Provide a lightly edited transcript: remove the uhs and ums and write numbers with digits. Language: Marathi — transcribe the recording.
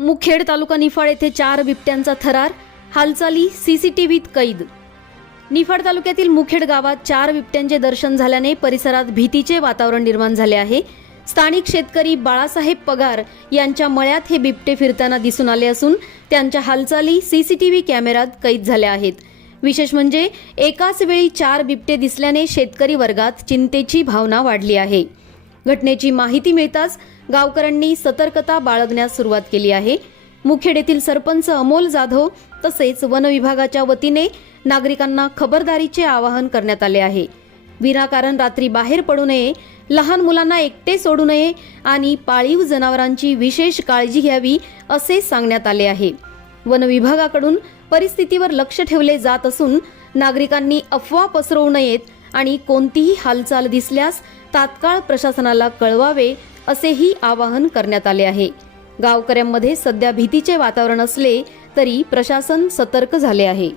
मुखेड तालुका निफाड येथे 4 बिबट्यांचा थरार, हालचाली सीसीटीव्हीत कैद। निफाड तालुक्यातील मुखेड गावात 4 बिबट्यांचे दर्शन झाल्याने परिसरात भीतीचे वातावरण निर्माण झाले आहे। स्थानिक शेतकरी बाळासाहेब पगार यांच्या मळ्यात हे बिबटे फिरताना दिसून आले असून त्यांच्या हालचाली सीसीटीव्ही कॅमेऱ्यात कैद झाल्या आहेत। विशेष म्हणजे एकाच वेळी 4 बिबटे दिसल्याने शेतकरी वर्गात चिंतेची भावना वाढली आहे। घटनेची माहिती मिळताच गावकऱ्यांनी सतर्कता बाळगण्यास सुरुवात केली आहे। मुखेड येथील सरपंच अमोल जाधव तसेच वन विभागाच्या वतीने नागरिकांना खबरदारीचे आवाहन करण्यात आले आहे। विनाकारण रात्री बाहेर पडू नये, लहान मुलांना एकटे सोडू नये आणि पाळीव जनावरांची विशेष काळजी घ्यावी असे सांगण्यात आले आहे। वन विभागाकडून परिस्थितीवर लक्ष ठेवले जात असून नागरिकांनी अफवा पसरवू नयेत आणि कोणतीही हालचाल दिसल्यास तात्काळ प्रशासनाला कळवावे असेही आवाहन करण्यात आले आहे। गावकऱ्यांमध्ये सध्या भीतीचे वातावरण असले तरी प्रशासन सतर्क झाले आहे।